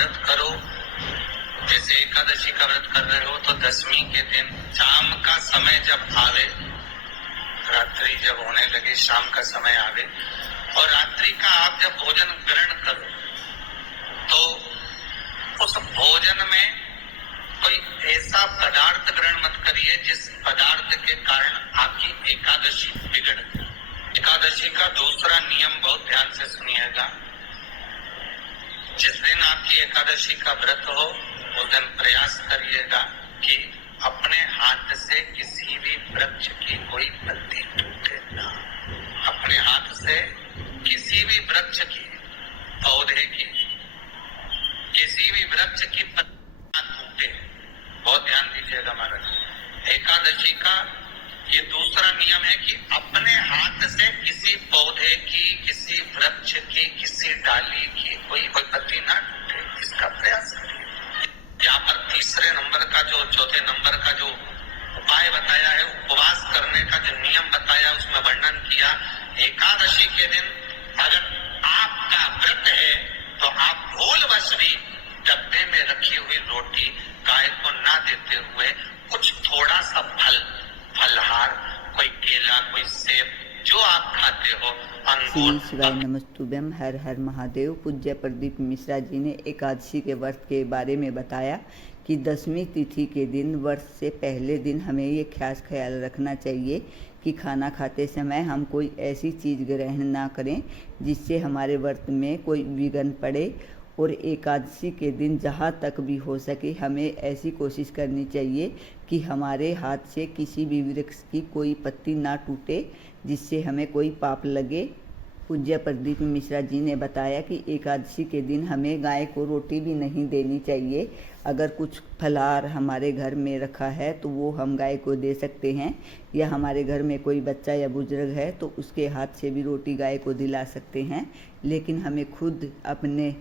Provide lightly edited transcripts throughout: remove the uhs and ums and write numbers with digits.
व्रत करो। जैसे एकादशी का व्रत कर रहे हो तो दशमी के दिन शाम का समय जब आवे, रात्रि जब होने लगे, शाम का समय आवे और रात्रि का आप जब भोजन ग्रहण करो तो उस भोजन में कोई ऐसा पदार्थ ग्रहण मत करिए जिस पदार्थ के कारण आपकी एकादशी बिगड़। एकादशी का दूसरा नियम बहुत ध्यान से सुनिएगा। जिस दिन आपकी एकादशी का व्रत हो उस दिन प्रयास करिएगा कि अपने हाथ से किसी भी वृक्ष की कोई पत्ती टूटे ना। अपने हाथ से किसी भी वृक्ष की, पौधे की, किसी भी वृक्ष की पत्ती ना टूटे। बहुत ध्यान दीजिएगा महाराज। एकादशी का ये दूसरा नियम है कि अपने हाथ से किसी पौधे की, किसी वृक्ष की, किसी डाली की कोई पत्ती ना टूटे, इसका प्रयास करिए। यहाँ पर तीसरे नंबर का जो, चौथे नंबर का जो उपाय बताया है, उपवास करने का जो नियम बताया, उसमें वर्णन किया। एकादशी के दिन अगर आपका व्रत है तो आप भूलवश भी डब्बे में रखी हुई रोटी गाय को ना देते हुए कुछ थोड़ा सा फलहार, कोई केला, कोई सेब, जो आप खाते हो, श्री शिवाय नमस्तुभ्यम। हर हर महादेव। पूज्य प्रदीप मिश्रा जी ने एकादशी के व्रत के बारे में बताया कि दशमी तिथि के दिन, व्रत से पहले दिन हमें ये खास ख्याल रखना चाहिए कि खाना खाते समय हम कोई ऐसी चीज़ ग्रहण ना करें जिससे हमारे व्रत में कोई विघ्न पड़े। और एकादशी के दिन जहाँ तक भी हो सके हमें ऐसी कोशिश करनी चाहिए कि हमारे हाथ से किसी भी वृक्ष की कोई पत्ती ना टूटे जिससे हमें कोई पाप लगे। पूज्य प्रदीप मिश्रा जी ने बताया कि एकादशी के दिन हमें गाय को रोटी भी नहीं देनी चाहिए। अगर कुछ फलाहार हमारे घर में रखा है तो वो हम गाय को दे सकते हैं, या हमारे घर में कोई बच्चा या बुजुर्ग है तो उसके हाथ से भी रोटी गाय को दिला सकते हैं। लेकिन हमें खुद अपने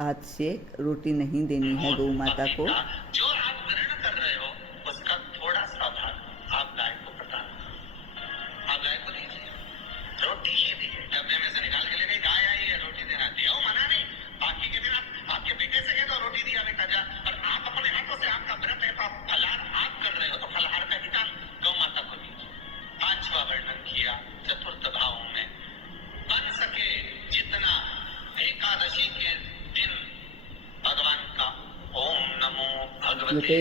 हाथ से रोटी नहीं देनी है गौ माता को। जो आप ग्रहण कर रहे हो उसका थोड़ा सा भाग आप गाय को प्रदान करो। आप गाय को दीजिए, रोटी ही दीजिए। डब्बे में से निकाल के ले गई, गाय आई है, रोटी देना दिया मना नहीं। बाकी के दिन आप आपके बेटे से कह दो रोटी दिया बेटा जा, और आप अपने हाथों से, आपका व्रत है तो आप फलाहार आप कर रहे हो तो फलाहार का विधान गौ माता को दीजिए। पांचवा वर्णन किया चतुर्थ भाव में, बन सके जितना एकादशी के दिन भगवान का ओम नमो भगवते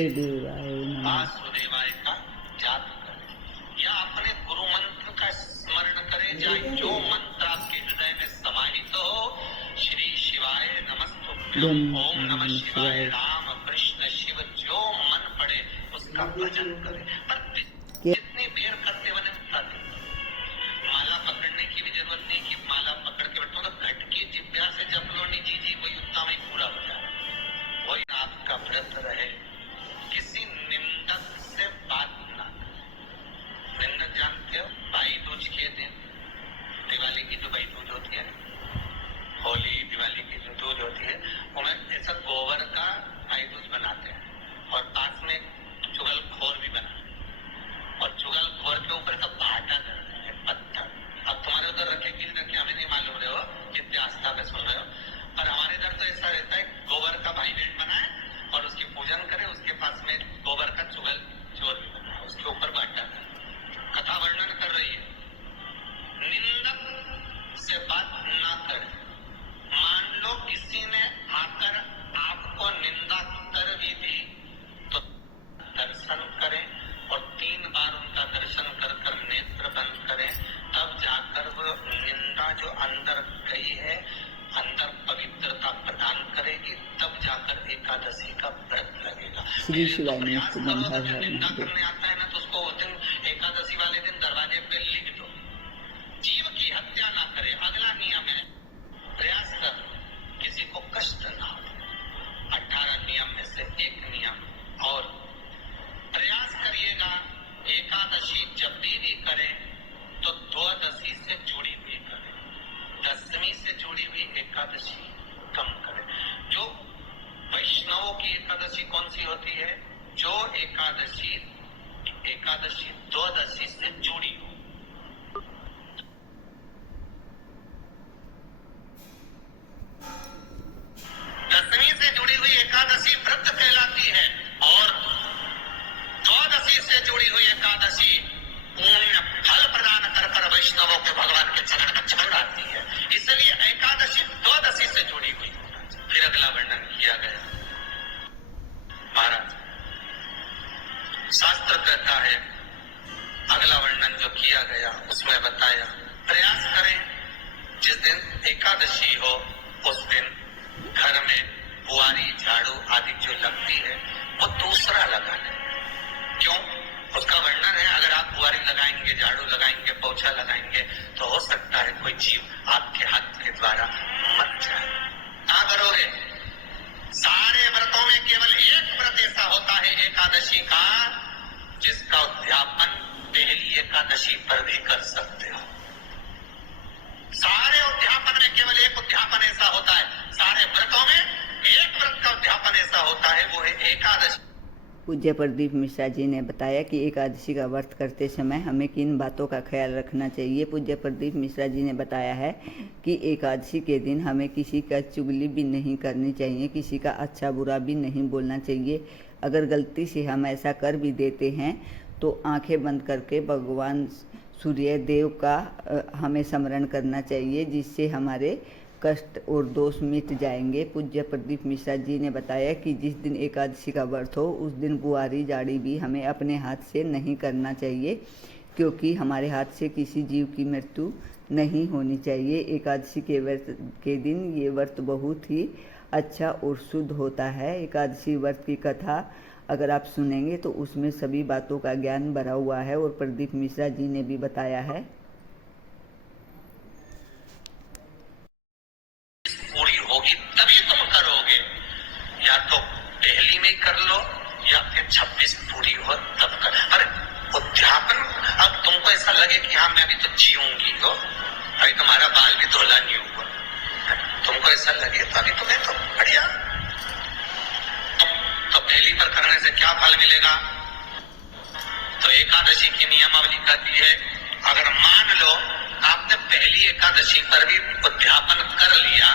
वासुदेवाय का जाप करें या अपने गुरु मंत्र का स्मरण करें, चाहे जो मंत्र आपके हृदय में समाहित हो। श्री शिवाय नमस्तुभ्यम, ओम नमः शिवाय, राम कृष्ण शिव, जो मन पड़े उसका भजन करें। पर जितनी देर करते बने उतना देर। माला पकड़ने की भी जरूरत नहीं कि माला पकड़ के बैठो, तो घट की जिब्या से जप लो, नहीं जी वही उतना वही पूरा हो जाए। वही आपका व्रत रहे। किसी निंदक से बात ना करें। निंदक जानते हो, भाई दूज के दिन, दिवाली की जो भाई दूज होती है, होली दिवाली की जो दूज होती है, उन्हें ऐसा गोबर का भाई दूज बनाते हैं और पास में चुगलखोर भी बनाते हैं और चुगलखोर के ऊपर सब भाटा करते हैं, पत्थर। अब तुम्हारे उधर रखे कि नहीं रखे हमें नहीं मालूम रहे हो, जितने आस्था में सुन रहे हो, पर हमारे इधर तो ऐसा रहता है, गोबर का भाई भेंट बनाए और उसकी पूजन करे, उसके पास में गोबर का चुगल चोर भी बनाए, उसके ऊपर बांटा। कथा वर्णन कर रही है, निंदक से बात ना करें। मान लो किसी ने आकर आपको निंदा कर भी दी तो दर्शन करें और 3 बार उनका दर्शन कर नेत्र बंद करें, तब जाकर वो निंदा जो अंदर गई है, अंदर पवित्रता प्रदान करेगी, तब जाकर एकादशी का व्रत लगेगा। श्री शिवाय निंदा करने आता है ना तो उसको उस दिन एकादशी वाले दिन दरवाजे पे लिख दो, जीव की हत्या ना करे। अगला नियम है, प्रयास कर किसी को कष्ट ना हो। 18 नियम में से एक नियम और प्रयास करिएगा। एकादशी जब भी करें तो द्वादशी से जुड़ी हुई करें, दशमी से जुड़ी हुई एकादशी कम करें। जो वैष्णवों की एकादशी कौन सी होती है? जो एकादशी द्वादशी से जुड़ी हो। दशमी से जुड़ी पूज्य प्रदीप मिश्रा जी ने बताया कि एकादशी का व्रत करते समय हमें किन बातों का ख्याल रखना चाहिए। पूज्य प्रदीप मिश्रा जी ने बताया है कि एकादशी के दिन हमें किसी का चुगली भी नहीं करनी चाहिए, किसी का अच्छा बुरा भी नहीं बोलना चाहिए। अगर गलती से हम ऐसा कर भी देते हैं तो आंखें बंद करके भगवान सूर्य देव का हमें स्मरण करना चाहिए, जिससे हमारे कष्ट और दोष मिट जाएंगे। पूज्य प्रदीप मिश्रा जी ने बताया कि जिस दिन एकादशी का व्रत हो उस दिन बुआरी जाड़ी भी हमें अपने हाथ से नहीं करना चाहिए, क्योंकि हमारे हाथ से किसी जीव की मृत्यु नहीं होनी चाहिए। एकादशी के व्रत के दिन ये व्रत बहुत ही अच्छा और शुद्ध होता है। एकादशी व्रत की कथा अगर आप सुनेंगे तो उसमें सभी बातों का ज्ञान भरा हुआ है और प्रदीप मिश्रा जी ने भी बताया है। पूरी होगी तभी तुम करोगे, या तो पहली में कर लो या फिर 26 पूरी हो तब कर। अरे उद्यापन, अब तुमको ऐसा लगे कि हाँ मैं अभी तो जीऊंगी हो, अभी तुम्हारा बाल भी धोला नहीं हुआ, तुमको ऐसा लगे तो अभी तुम्हें तो बढ़िया, तो पहली पर करने से क्या फल मिलेगा। तो एकादशी की नियमावली कहती है, अगर मान लो आपने पहली एकादशी पर भी उद्यापन कर लिया,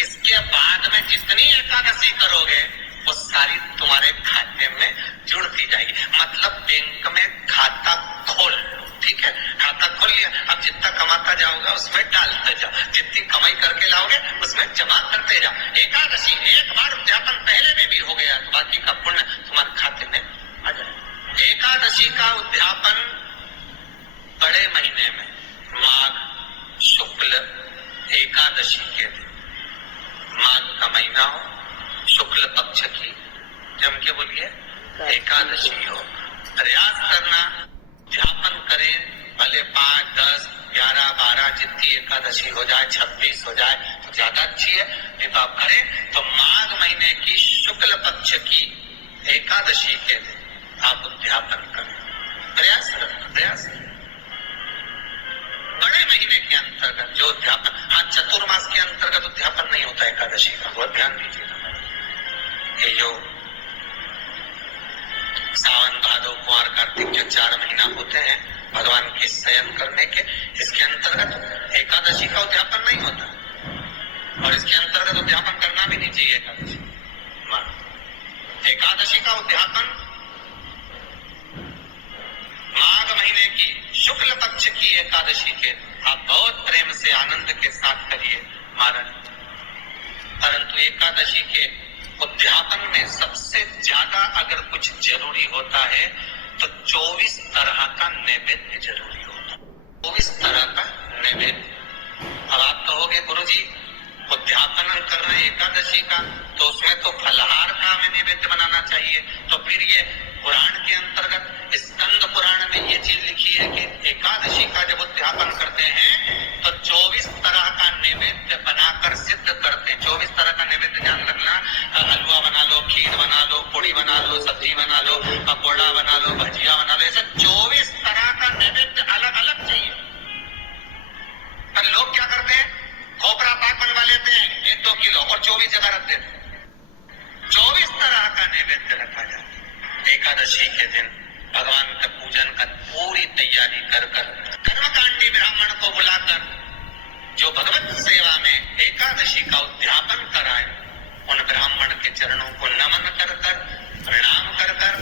इसके बाद में जितनी एकादशी करोगे वो सारी तुम्हारे खाते में जुड़ती जाएगी। मतलब बैंक में खाता खोल लो, ठीक है, खाता खोल लिया, अब जितना कमाता जाओगे उसमें डालते जाओ, जितनी कमाई करके लाओगे उसमें जमा करते जाओ। एकादशी एक बार उद्यापन पहले में भी हो गया तो बाकी का पुण्य तुम्हारे खाते में आ जाए। एकादशी का उद्यापन बड़े महीने में माघ शुक्ल एकादशी के दिन, माघ का महीना हो, शुक्ल पक्ष की जम के बोलिए एकादशी हो, प्रयास करना उद्यापन करें, भले 5, 10, 11, 12 जितनी एकादशी हो जाए, 26 हो जाए तो ज्यादा अच्छी है। नहीं तो आप करें तो माघ महीने की शुक्ल पक्ष की एकादशी के दिन आप उद्यापन करें, प्रयास करें, प्रयास करें। बड़े महीने के अंतर्गत जो उद्यापन, हाँ चतुर्मास के अंतर्गत उद्यापन नहीं होता एकादशी का, बहुत ध्यान दीजिएगा। ये जो सावन भादो कुंवर कार्तिक जो 4 महीना होते हैं भगवान के शयन करने के, इसके अंतर्गत एकादशी का उद्यापन नहीं होता और इसके अंतर्गत उद्यापन करना भी नहीं चाहिए। एकादशी का उद्यापन माघ महीने की शुक्ल पक्ष की एकादशी के आप बहुत प्रेम से आनंद के साथ करिए महाराज। परंतु एकादशी के उद्यापन में सबसे ज्यादा अगर कुछ जरूरी होता है तो 24 तरह का नैवेद्य जरूरी होता है, 24 तरह का नैवेद्य। अब आप कहोगे गुरुजी उद्यापन कर रहे हैं एकादशी का तो उसमें तो फलहार का हमें नैवेद्य बनाना चाहिए, तो फिर ये पुराण के अंतर्गत स्कंद पुराण में ये चीज लिखी है कि एकादशी का जब उद्यापन करते हैं तो 24 तरह का नैवेद्य बनाकर सिद्ध करते हैं। 24 तरह का नैवेद्य ध्यान रखना, हलवा बना लो, खीर बना लो, पूड़ी बना लो, सब्जी बना लो, पकौड़ा बना लो, भजिया बना लो, ऐसे 24 तरह का नैवेद्य अलग अलग चाहिए। पर लोग क्या करते हैं, खोपरा पाक बनवा लेते हैं 1-2 किलो और 24 जगह रख देते हैं। 24 तरह का नैवेद्य रखा जाता है। एकादशी के दिन भगवान का पूजन का पूरी तैयारी कर कर्मकांडी ब्राह्मण को बुलाकर जो भगवत सेवा में एकादशी का उद्यापन कराए, उन ब्राह्मण के चरणों को नमन कर कर प्रणाम कर कर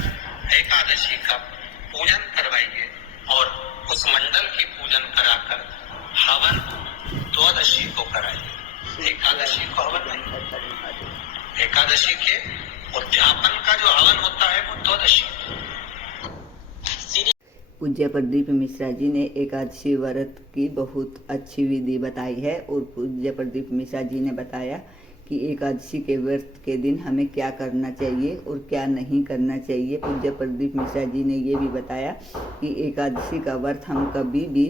एकादशी का पूजन करवाइए और उस मंडल की पूजन कराकर हवन द्वादशी को कराइए। एकादशी को हवन नहीं, एकादशी के उद्यापन का जो हवन होता है वो द्वादशी। पूज्य प्रदीप मिश्रा जी ने एकादशी व्रत की बहुत अच्छी विधि बताई है और पूज्य प्रदीप मिश्रा जी ने बताया कि एकादशी के व्रत के दिन हमें क्या करना चाहिए और क्या नहीं करना चाहिए। पूज्य प्रदीप मिश्रा जी ने ये भी बताया कि एकादशी का व्रत हम कभी भी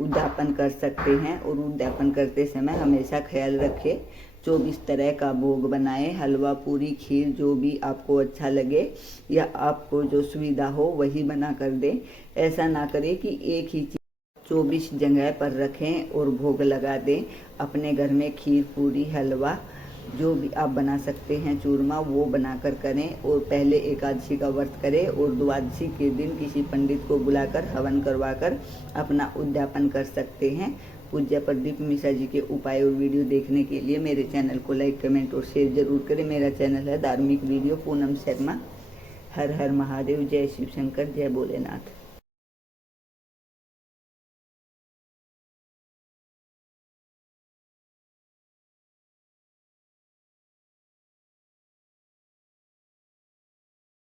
उद्यापन कर सकते हैं और उद्यापन करते समय हमेशा ख्याल रखें 24 तरह का भोग बनाएं, हलवा पूरी खीर जो भी आपको अच्छा लगे या आपको जो सुविधा हो वही बना कर दें। ऐसा ना करें कि एक ही चीज़ 24 जगह पर रखें और भोग लगा दें। अपने घर में खीर पूरी हलवा जो भी आप बना सकते हैं चूरमा वो बनाकर करें, और पहले एकादशी का व्रत करें और द्वादशी के दिन किसी पंडित को बुलाकर हवन करवाकर अपना उद्यापन कर सकते हैं। पूज्य प्रदीप मिश्रा जी के उपाय और वीडियो देखने के लिए मेरे चैनल को लाइक, कमेंट और शेयर जरूर करें। मेरा चैनल है धार्मिक वीडियो पूनम शर्मा। हर हर महादेव, जय शिव शंकर, जय भोलेनाथ।